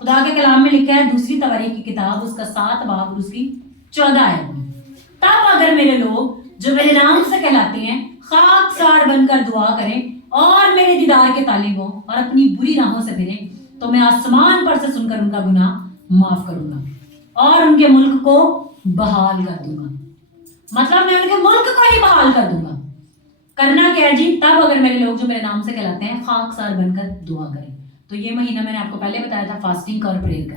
خدا کے کلام میں لکھا ہے دوسری تواریخ کی کتاب اس کا 7 باب اور اس کی 14 آیت میں، تب اگر میرے لوگ جو میرے نام سے کہلاتے ہیں خاکسار بن کر دعا کریں اور میرے دیدار کے طالب ہوں اور اپنی بری راہوں سے پھریں تو میں آسمان پر سے سن کر ان کا گناہ معاف کروں گا اور ان کے ملک کو بحال کر دوں گا. مطلب میں ان کے ملک کو ہی بحال کر دوں گا. کرنا کیا ہے جی؟ تب اگر میرے لوگ جو میرے نام سے کہلاتے ہیں خاکسار بن کر دعا کریں. تو یہ مہینہ میں نے آپ کو پہلے بتایا تھا فاسٹنگ کا اور پریئر کا.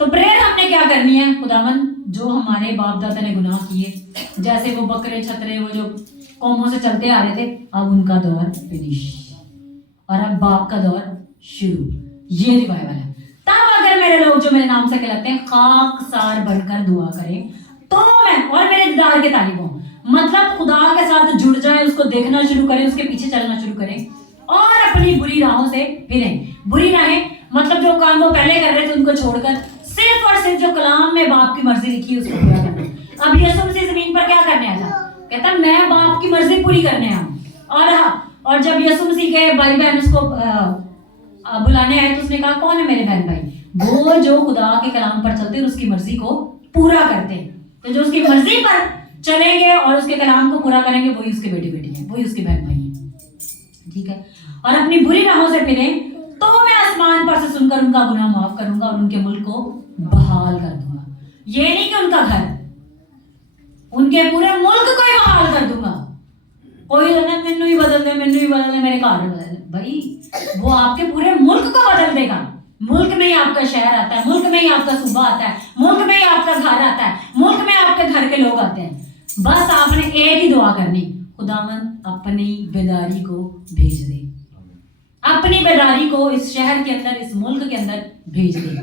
تو پریئر ہم نے کیا کرنی ہے؟ خداوند جو ہمارے باپ دادا نے گناہ کیے، جیسے وہ بکرے چھترے وہ جو قوموں سے چلتے آ رہے تھے، اب ان کا دور فنش اور اب باپ کا دور شروع. یہ ریوائول ہے. تب اگر میرے لوگ جو میرے نام سے کہلاتے ہیں خاکسار بن کر دعا کریں تو میں اور میرے دیدار کے طالب ہوں. مطلب خدا کے ساتھ جڑ جائیں، اس کو دیکھنا شروع کریں، اس کے پیچھے چلنا شروع کریں اور اپنی بری راہوں سے پھریں. بری راہیں مطلب جو کام وہ پہلے کر رہے تھے ان کو چھوڑ کر صرف اور صرف جو کلام میں باپ کی مرضی لکھی ہے اس کو پورا کرنا. اب یسوع مسیح زمین پر کیا کرنے آیا تھا؟ کہتا میں باپ کی مرضی پوری کرنے آیا. اور جب یسوع مسیح کے بھائی بہن اس کو بلانے آئے تو اس نے کہا کون ہے میرے بہن بھائی؟ وہ جو خدا کے کلام پر چلتے ہیں اس کی مرضی کو پورا کرتے ہیں. تو جو اس کی مرضی پر چلیں گے اور اس کے کلام کو پورا کریں گے وہی اس کے بیٹے بیٹی ہیں، وہی اس کے بہن بھائی ہیں. ٹھیک ہے. اور اپنی بری راہوں سے پھریں تو میں آسمان پر سے سن کر ان کا گناہ معاف کروں گا اور ان کے ملک کو بحال کر دوں گا. یہ نہیں کہ ان کا گھر، ان کے پورے ملک کو ہی بحال کر دوں گا. کوئی مینو ہی بدل دے، مینو ہی بدل دے، میرے گھر بدل دے. بھائی وہ آپ کے پورے ملک کو بدل دے گا. ملک میں ہی آپ کا شہر آتا ہے، ملک میں ہی آپ کا صوبہ آتا ہے، ملک میں ہی آپ کا گھر آتا ہے، ملک میں آپ کے گھر کے لوگ آتے ہیں. بس آپ نے ایک ہی دعا کرنی، خداوند اپنی بیداری کو بھیج دے، اپنی بیداری کو اس شہر کے اندر، اس ملک کے اندر بھیج دے.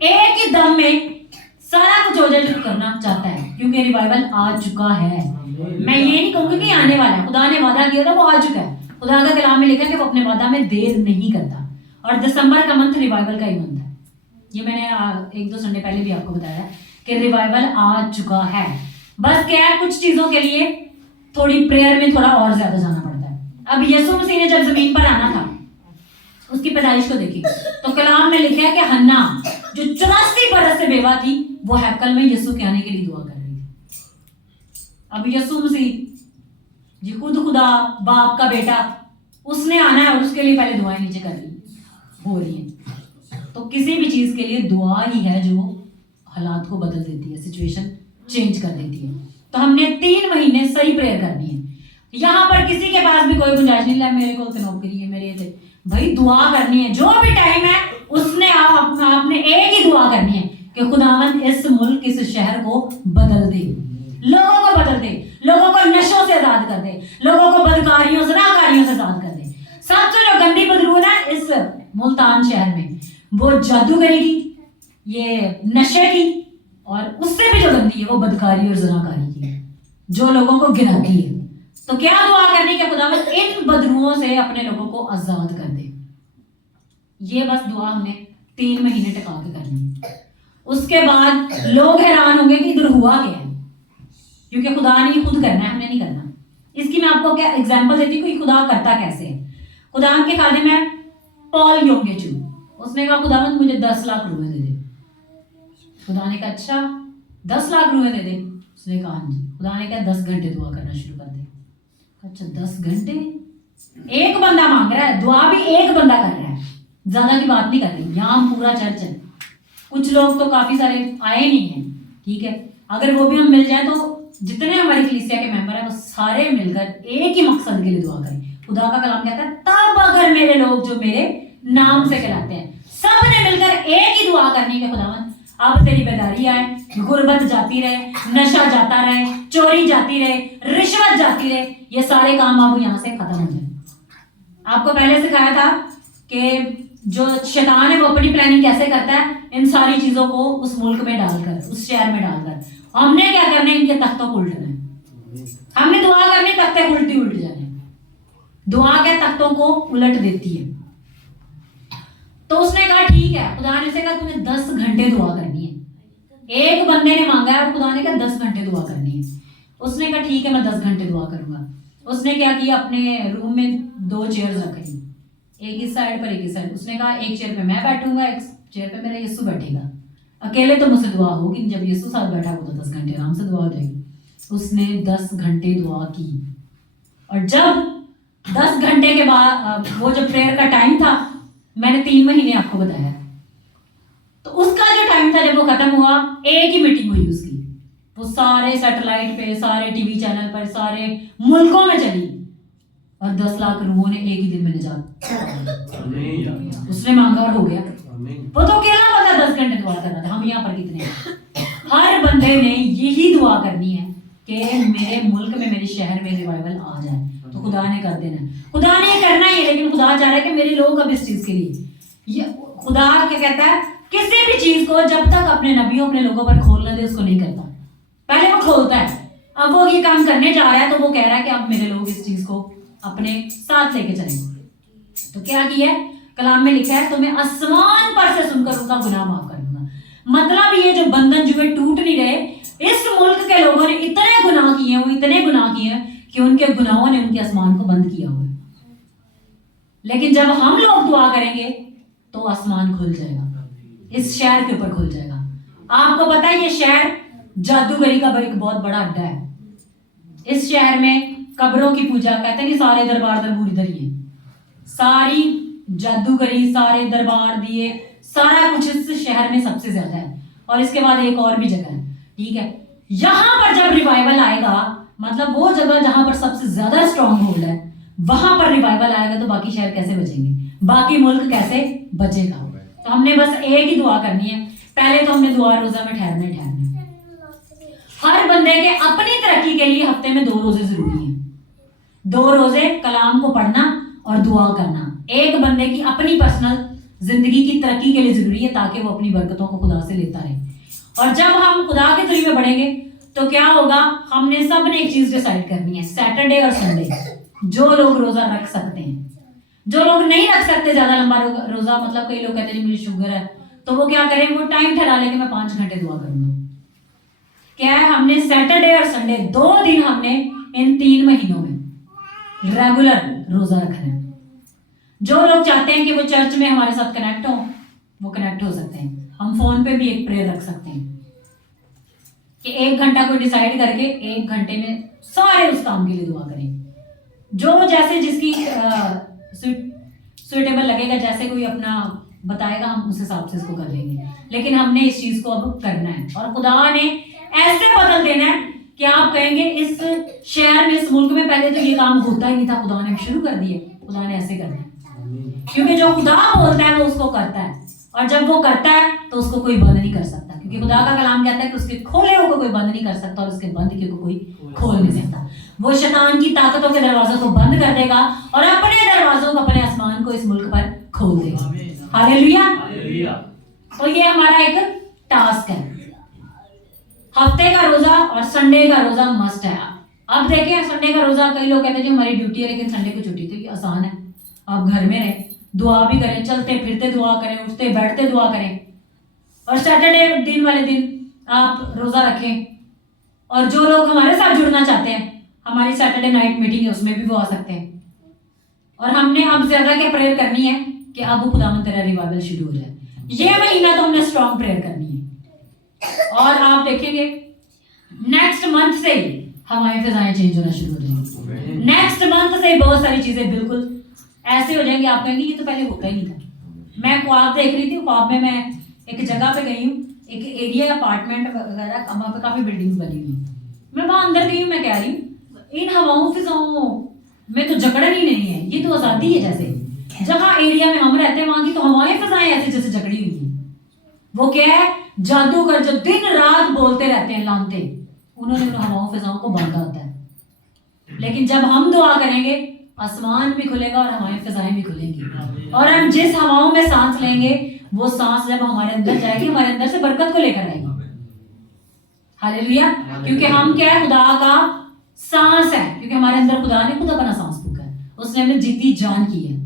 ایک ہی دم میں سارا کچھ ہو جائے جو کرنا چاہتا ہے، کیونکہ ریوائول آ چکا ہے. میں یہ نہیں کہوں گی کہ آنے والا ہے. خدا نے وعدہ کیا تھا وہ آ چکا ہے. خدا کا کلام میں لکھا ہے کہ وہ اپنے وعدہ میں دیر نہیں کرتا. اور دسمبر کا منتھ ریوائول کا ہی منتھ ہے. یہ میں نے 1-2 سنڈے پہلے بھی آپ کو بتایا کہ ریوائول آ چکا ہے. بس کیا ہے کچھ چیزوں کے لیے تھوڑی پریئر میں تھوڑا اور زیادہ جانا پڑتا ہے. اب یسوع مسیح نے جب زمین پر آنا تھا اس کی پیدائش کو دیکھی تو کلام میں لکھا ہے کہ حنا جو 84 برس سے بیوہ تھی وہ ہیکل میں یسوع کے آنے کے لیے دعا کر رہی تھی. اب یسوع مسیح جی خود خدا باپ کا بیٹا اس نے آنا ہے اور اس کے لیے پہلے دعائیں نیچے کر ہو رہی ہیں. تو کسی بھی چیز کے لیے دعا ہی ہے جو حالات کو بدل دیتی ہے، سچویشن چینج کر دیتی ہے. تو ہم نے 3 مہینے صحیح پریئر کرنی ہے. یہاں پر کسی کے پاس بھی کوئی گنجائش نہیں ہے میرے کو تو نوکری ہے میرے سے. بھائی دعا کرنی ہے، جو بھی ٹائم ہے اس نے آپ نے ایک ہی دعا کرنی ہے کہ خداوند اس ملک اس شہر کو بدل دے، لوگوں کو بدل دے، لوگوں کو نشوں سے آزاد کر دے، لوگوں کو بدکاریوں سے ناکاریوں سے آزاد کر دے. سب سے جو گندی بدبو ہے اس ملتان شہر میں وہ جادوگری کی، یہ نشے کی، اور اس سے بھی جو گندی ہے وہ بدکاری اور زناکاری کی جو لوگوں کو گراتی ہے. تو کیا دعا کرنی کہ خداوند ان بدبوؤں سے اپنے لوگوں کو آزاد کر دے. یہ بس دعا ہم نے 3 مہینے ٹکا کے کرنی. اس کے بعد لوگ حیران ہوں گے کہ ادھر ہوا کیا ہے، کیونکہ خدا نے یہ خود کرنا ہے، ہم نے نہیں کرنا. اس کی میں آپ کو کیا ایگزامپل دیتی ہوں کہ خدا کرتا کیسے ہے. خدا کے خادم ہے پال یونگے چو. اس نے کہا خداوند مجھے 10 لاکھ روپے دے دے. خدا نے کہا اچھا 10 لاکھ روپے دے دے. اس نے کہا ہاں جی. خدا نے کہا 10 گھنٹے دعا کرنا شروع کر دے. اچھا 10 گھنٹے ایک بندہ مانگ رہا ہے، دعا بھی ایک بندہ کر رہا ہے، زیادہ کی بات نہیں کر رہی. یہاں پورا چرچ ہے، کچھ لوگ تو کافی سارے آئے نہیں ہیں. ٹھیک ہے، اگر وہ بھی ہم مل جائیں تو جتنے ہماری کلیسیا کے ممبر ہیں وہ سارے مل کر ایک ہی مقصد کے لیے دعا کریں. خدا کا کلام کہتا ہے تب اگر میرے لوگ جو میرے نام سے کہلاتے ہیں، سب نے مل کر ایک ہی دعا کرنی کہ خداوند اب تیری بیداری آئے، غربت جاتی رہے، نشہ جاتا رہے، چوری جاتی رہے، رشوت جاتی رہے، یہ سارے کام اب یہاں سے ختم ہو جائیں. آپ کو پہلے سکھایا تھا کہ جو شیطان ہے وہ اپنی پلاننگ کیسے کرتا ہے، ان ساری چیزوں کو اس ملک میں ڈال کر، اس شہر میں ڈال کر. ہم نے کیا کرنا ہے؟ ان کے تختوں کو الٹنا ہے. ہم نے دعا کرنی، تختے الٹ جانے. دعا کے تختوں کو الٹ دیتی ہے. تو اس نے کہا ٹھیک ہے. خدا نے سے کہا تمہیں 10 گھنٹے دعا کرنی ہے. ایک بندے نے مانگا ہے اور خدا نے کہا 10 گھنٹے دعا کرنی ہے. اس نے کہا ٹھیک ہے میں 10 گھنٹے دعا کروں گا. اس نے کیا کیا، اپنے روم میں 2 چیئرز رکھ دی. ایک اس سائڈ پر ایک اس سائڈ. اس نے کہا ایک چیئر پہ میں بیٹھوں گا, ایک چیئر پہ میرا یسوع بیٹھے گا. اکیلے تو مجھ سے دعا ہوگی, جب یسوع ساتھ بیٹھا ہوا تو 10 گھنٹے آرام سے دعا ہو جائے گی. اس نے 10 گھنٹے دعا کی, اور جب 10 گھنٹے کے بعد وہ جو پریئر کا ٹائم تھا, میں نے 3 مہینے آپ کو بتایا, تو اس کا جو ٹائم تھا جب وہ ختم ہوا, ایک ہی میٹنگ ہوئی اس کی, وہ سارے سیٹلائٹ پہ, سارے ٹی وی چینل پر, سارے ملکوں میں چلی, اور 10 لاکھ روحوں نے ایک ہی دن میں نجات اس نے مانگا اور ہو گیا. وہ تو اکیلا بندہ 10 گھنٹے دعا کر رہا تھا, ہم یہاں پر کتنے ہیں؟ ہر بندے نے یہی دعا کرنی ہے کہ میرے ملک میں, میرے شہر میں ریوائول آ جائے, تو خدا نے کر دینا ہے. خدا نے کرنا ہی ہے, لیکن خدا چاہ رہا ہے کہ میرے لوگ اب اس چیز کے لیے, خدا کیا کہتا ہے, کسی بھی چیز کو جب تک اپنے نبیوں, اپنے لوگوں پر کھولنا دے, اس کو نہیں کرتا. پہلے وہ کھولتا ہے, اب وہ یہ کام کرنے جا رہا ہے تو وہ کہہ رہا ہے کہ اب میرے لوگ اس چیز کو اپنے ساتھ لے کے چلیں. تو کیا کیا ہے کلام میں لکھا ہے, تو میں آسمان پر سے سن کر ان کا گناہ معاف کر دوں گا. مطلب یہ جو بندھن جو ٹوٹ نہیں رہے, اس ملک کے لوگوں نے اتنے گناہ کیے ہیں, وہ اتنے گناہ کیے ہیں کہ ان کے گناہوں نے ان کے آسمان کو بند کیا ہوا ہے. لیکن جب ہم لوگ دعا کریں گے تو آسمان کھل جائے گا, اس شہر کے اوپر کھل جائے گا. آپ کو پتا ہے یہ شہر جادوگری کا ایک بہت بڑا اڈا ہے. اس شہر میں قبروں کی پوجا, کہتے ہیں سارے دربار دربور ادھر ہی ہیں, ساری جادوگری, سارے دربار دیے, سارا کچھ اس شہر میں سب سے زیادہ ہے. اور اس کے بعد ایک اور بھی جگہ ہے, ٹھیک ہے. یہاں پر جب ریوائول آئے گا, مطلب وہ جگہ جہاں پر سب سے زیادہ اسٹرانگ ہولڈ ہے, وہاں پر ریوائول آئے گا, تو باقی شہر کیسے بچیں گے, باقی ملک کیسے بچے گا. تو ہم نے بس ایک ہی دعا کرنی ہے. پہلے تو ہم نے دعا روزہ میں ٹھہرنا. ہر بندے کے اپنی ترقی کے لیے ہفتے میں 2 روزے ضروری ہیں. 2 روزے کلام کو پڑھنا اور دعا کرنا ایک بندے کی اپنی پرسنل زندگی کی ترقی کے لیے ضروری ہے, تاکہ وہ اپنی برکتوں کو خدا سے لیتا رہے. اور جب ہم خدا کے طریقے میں بڑھیں گے تو کیا ہوگا, ہم نے سب نے ایک چیز ڈیسائیڈ کرنی ہے, سیٹرڈے اور سنڈے جو لوگ روزہ رکھ سکتے ہیں. جو لوگ نہیں رکھ سکتے زیادہ لمبا روزہ, مطلب کئی لوگ کہتے ہیں مجھے شوگر ہے, تو وہ کیا کریں, وہ ٹائم ٹھہرا لیں کہ میں 5 گھنٹے دعا کروں گا. کیا ہے, ہم نے سیٹرڈے اور سنڈے 2 دن ہم نے ان 3 مہینوں میں ریگولر روزہ رکھنا ہے. جو لوگ چاہتے ہیں کہ وہ چرچ میں ہمارے ساتھ کنیکٹ ہوں, وہ کنیکٹ ہو سکتے ہیں. ہم فون پہ بھی ایک پریئر رکھ سکتے ہیں کہ 1 گھنٹہ کو ڈیسائیڈ کر کے 1 گھنٹے میں سارے اس کام کے لیے دعا کریں. جو جیسے جس کی سوٹیبل لگے گا, جیسے کوئی اپنا بتائے گا, ہم اس حساب سے اس کو کر لیں گے. لیکن ہم نے اس چیز کو اب کرنا ہے, اور خدا نے ایسے بدل دینا ہے کہ آپ کہیں گے اس شہر میں, اس ملک میں پہلے تو یہ کام ہوتا ہی نہیں تھا, خدا نے شروع کر دیا. خدا نے ایسے کرنا ہے, کیونکہ جو خدا بولتا ہے وہ اس کو کرتا ہے, اور جب وہ کرتا ہے تو اس کو کوئی بند نہیں کر سکتا, کیونکہ خدا کا کلام کہتا ہے کہ اس کے کھولے ہوئے کو کوئی بند نہیں کر سکتا, اور اس کے بند کے کو کوئی کھول نہیں سکتا. وہ شیطان کی طاقتوں کے دروازوں کو بند کر دے گا اور اپنے دروازوں کو, اپنے آسمان کو اس ملک پر کھول دے گا. ہاللیلویا. تو یہ ہمارا ایک ٹاسک ہے, ہفتے کا روزہ اور سنڈے کا روزہ مسٹ ہے. اب دیکھیں سنڈے کا روزہ, کئی لوگ کہتے ہیں جو ہماری ڈیوٹی ہے لیکن سنڈے کو چھٹی, تو یہ آسان ہے, آپ گھر میں رہیں, دعا بھی کریں, چلتے پھرتے دعا کریں, اٹھتے بیٹھتے دعا کریں. اور سیٹرڈے دن والے دن آپ روزہ رکھیں. اور جو لوگ ہمارے ساتھ جڑنا چاہتے ہیں, ہماری سیٹرڈے نائٹ میٹنگ ہے, اس میں بھی وہ آ سکتے ہیں. اور ہم نے اب زیادہ کیا پریئر کرنی ہے کہ اب خداوند تیرا ریوائول شروع ہو جائے. یہ مہینہ تو ہم نے اسٹرانگ پریئر کرنی ہے. اور آپ دیکھیں گے نیکسٹ منتھ سے ہماری فضائیں چینج ہونا شروع ہو جائیں گی. نیکسٹ منتھ سے بہت ساری چیزیں بالکل ایسے ہو جائیں گی, آپ کہیں گے یہ تو پہلے ہوتا ہی نہیں تھا. میں خواب دیکھ رہی تھی, خواب میں ایک جگہ پہ گئی ہوں, ایک ایریا اپارٹمنٹ وغیرہ, وہاں پہ کافی بلڈنگز بنی ہوئی. میں وہاں اندر گئی ہوں, میں کہہ رہی ہوں ان ہواؤں فضاؤں میں تو جکڑن ہی نہیں ہے, یہ تو آزادی ہے. جیسے جہاں ایریا میں ہم رہتے ہیں وہاں کی تو ہوائیں فضائیں ایسے جیسے جکڑی ہوئی ہیں. وہ کیا ہے, جادوگر جو دن رات بولتے رہتے ہیں لانتے, انہوں نے ان ہواؤں فضاؤں کو باندھا ہوتا ہے. لیکن جب ہم دعا کریں گے آسمان بھی کھلے گا اور ہماری فضائیں بھی کھلیں گی, اور ہم جس ہواؤں میں سانس لیں گے وہ سانس جب ہمارے اندر جائے گی, ہمارے اندر سے برکت کو لے کر آئے گی. ہاللیلویا. کیونکہ ہم کیا ہے, خدا کا سانس ہے, کیونکہ ہمارے اندر خدا نے خود اپنا سانس پھونکا ہے, اس نے ہمیں جیتی جان کی ہے.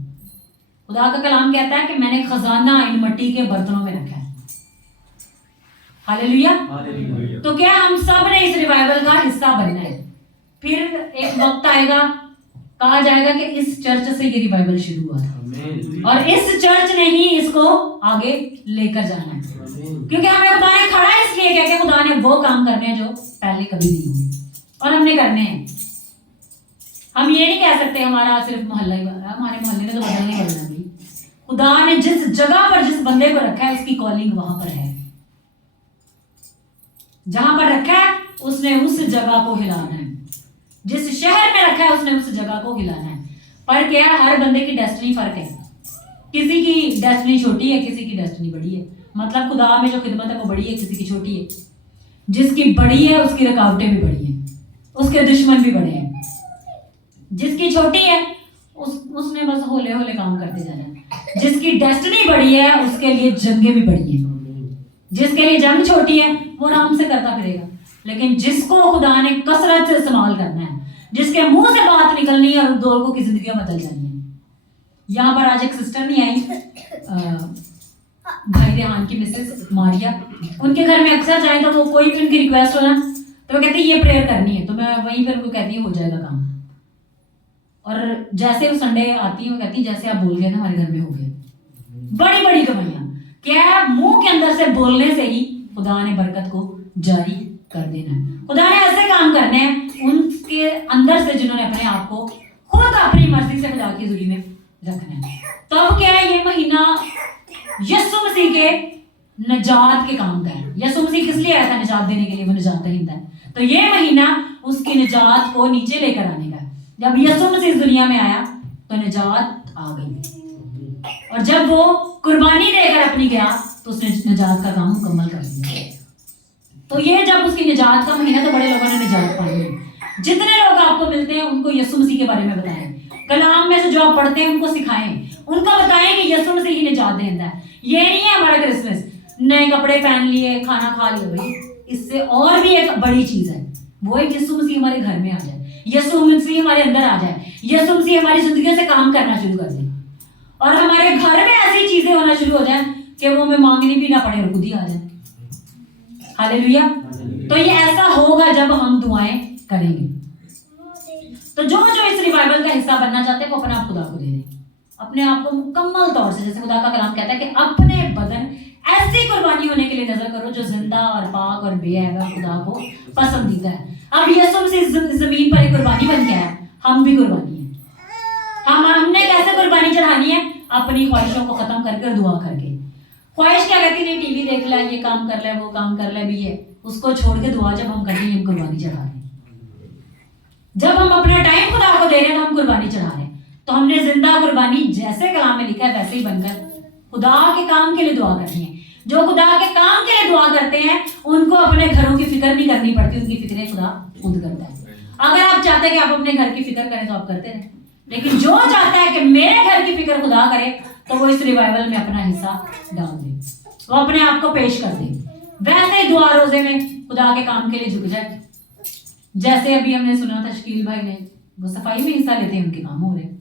خدا کا کلام کہتا ہے کہ میں نے خزانہ ان مٹی کے برتنوں میں رکھا ہے. ہاللیلویا. تو کیا ہم سب نے اس ریوائول کا حصہ بننا ہے. پھر ایک وقت آئے گا, کہا جائے گا کہ اس چرچ سے یہ ریوائول شروع ہوا تھا. اور اس چرچ نے ہی اس کو آگے لے کر جانا ہے, کیونکہ ہمیں خدا نے کھڑا اس لیے کیا کہ خدا نے وہ کام کرنے ہیں جو پہلے کبھی نہیں ہوئے اور ہم نے کرنے ہیں. ہم یہ نہیں کہہ سکتے ہمارا صرف محلہ ہی بن رہا ہے, ہمارے محلے نے تو بدل نہیں کرنا بھائی. خدا نے جس جگہ پر جس بندے کو رکھا ہے اس کی کالنگ وہاں پر ہے, جہاں پر رکھا ہے اس نے اس جگہ کو ہلانا ہے, جس شہر میں رکھا ہے اس نے اس جگہ کو ہلانا ہے. پر کیا ہے, ہر بندے کی ڈیسٹنی فرق ہے, کسی کی ڈیسٹنی چھوٹی ہے, کسی کی ڈیسٹنی بڑی ہے. مطلب خدا میں جو خدمت ہے وہ بڑی ہے, کسی کی چھوٹی ہے. جس کی بڑی ہے اس کی رکاوٹیں بھی بڑی ہیں, اس کے دشمن بھی بڑے ہیں. جس کی چھوٹی ہے اس نے بس ہولے ہولے کام کرتے جانا ہے. جس کی ڈیسٹنی بڑی ہے اس کے لیے جنگیں بھی بڑی ہیں. جس کے لیے جنگ چھوٹی ہے وہ آرام سے کرتا پھرے گا, لیکن جس کو خدا نے کثرت سے استعمال کرنا ہے, جس کے منہ سے بات نکلنی ہے اور دو لوگوں کی زندگیاں بدل جانی ہے. یہاں پر آج ایک سسٹر نہیں آئی, بھائی ریحان کی مسز ماریا, ان کے گھر میں اکثر جائیں تو وہ کوئی بھی ان کی ریکویسٹ ہو نا تو وہ کہتے ہیں یہ پریئر کرنی ہے, تو میں وہیں پھر وہ کہتی ہوں ہو جائے گا کام. اور جیسے وہ سنڈے آتی ہے وہ کہتی ہے جیسے آپ بول گئے نا ہمارے گھر میں ہو گئے. بڑی بڑی کمائیاں کیا منہ کے اندر سے بولنے سے ہی خدا نے برکت کو جاری کر دینا ہے. خدا نے ایسے کام کرنے ہیں ان کے اندر سے جنہوں نے اپنے آپ کو خود اپنی مرضی سے خدا کی حضوری میں رکھنا ہے. تو اب کیا ہے, یہ مہینہ یسوع مسیح کے نجات کے کام کا ہے. یسوع مسیح کس لیے آیا تھا؟ نجات دینے کے لیے, وہ نجات دہندہ ہے. تو یہ مہینہ اس کی نجات کو نیچے لے کر آنے کا ہے. جب یسوع مسیح اس دنیا میں آیا تو نجات آ گئی, اور جب وہ قربانی دے کر اپنی گیا تو اس نے نجات کا کام مکمل کر دیا. تو یہ جب اس کی نجات کا مہینہ, تو بڑے لوگوں نے نجات پائی ہے. جتنے لوگ آپ کو ملتے ہیں ان کو یسوع مسیح کے بارے میں بتائیں, کلام میں سے جو آپ پڑھتے ہیں ان کو سکھائیں, ان کو بتائیں کہ یسوع مسیح ہی نجات دہندہ ہے. یہ نہیں ہے ہمارا کرسمس نئے کپڑے پہن لیے کھانا کھا لیا. بھائی اس سے اور بھی ایک بڑی چیز ہے, وہ ایک یسوع مسیح ہمارے گھر میں آ جائے, یسوع مسیح ہمارے اندر آ جائے, یسوع مسیح ہماری زندگیوں سے کام کرنا شروع کر دے, اور ہمارے گھر میں ایسی چیزیں ہونا شروع ہو جائیں کہ وہ ہمیں مانگنی بھی نہ پڑے اور خود ہی آ جائے. ہاللیلویا. تو یہ ایسا ہوگا جب ہم دعائیں کریں گے. تو جو اس ریوائول کا حصہ بننا چاہتے ہیں وہ اپنے آپ خدا کو دے دیں, اپنے آپ کو مکمل طور سے, جیسے خدا کا کلام کہتا ہے کہ اپنے بدن ایسی قربانی ہونے کے لیے نظر کرو جو زندہ اور پاک اور بے عیب خدا کو پسندیدہ ہے. اب یسوع مسیح زمین پر ایک قربانی بن گیا ہے, ہم بھی قربانی ہیں. ہم نے کیسے قربانی چڑھانی ہے؟ اپنی خواہشوں کو ختم کر کے دعا کر کے. خواہش کیا کہتی نہیں, ٹی وی دیکھ لے, یہ کام کر لے, وہ کام کر لے, بھی ہے اس کو چھوڑ کے دعا جب ہم کریں ہم قربانی چڑھا رہے ہیں. جب ہم اپنا ٹائم خدا کو دے رہے ہیں تو ہم قربانی چڑھا رہے ہیں. تو ہم نے زندہ قربانی جیسے کلام میں لکھا ہے ویسے ہی بن کر خدا کے کام کے لیے دعا کرنی ہے. جو خدا کے کام کے لیے دعا کرتے ہیں ان کو اپنے گھروں کی فکر نہیں کرنی پڑتی, ان کی فکریں خدا خود کرتا ہے. اگر آپ چاہتے ہیں کہ آپ اپنے گھر کی فکر کریں تو آپ کرتے رہیں, لیکن جو چاہتا ہے کہ میرے گھر کی فکر خدا کرے تو وہ اس ریوائول میں اپنا حصہ ڈال دے, وہ اپنے آپ کو پیش کر دے. ویسے ہی دعا روزے میں خدا کے کام کے لیے جھک جائے. جیسے ابھی ہم نے سنا تھا شکیل بھائی نے, وہ صفائی میں حصہ لیتے ہیں, ان کے کام ہو رہے ہیں.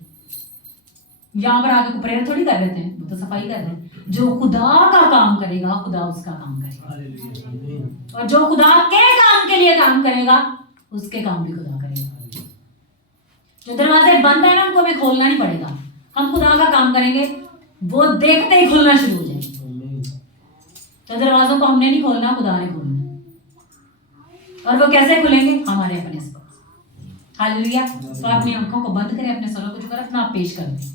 یہاں پر آگے پریئر تھوڑی کر رہے ہیں, وہ تو صفائی کر رہے ہیں. جو خدا کا کام کرے گا خدا اس کا کام کرے گا, اور جو خدا کے کام کے لیے کام کرے گا اس کے کام بھی خدا کرے گا. جو دروازے بند ہیں نا ان کو ہمیں کھولنا نہیں پڑے گا, ہم خدا کا کام کریں گے, وہ دیکھتے ہی کھلنا شروع ہو جائے. تو دروازوں کو ہم نے نہیں کھولنا, خدا نے کھولنا. اور وہ کیسے کھلیں گے؟ ہمارے اپنے اس پر. ہاللیلویا. تو اپنی آنکھوں کو بند کریں, اپنے سروں کو جھکا کر اپنا آپ پیش کر دیں.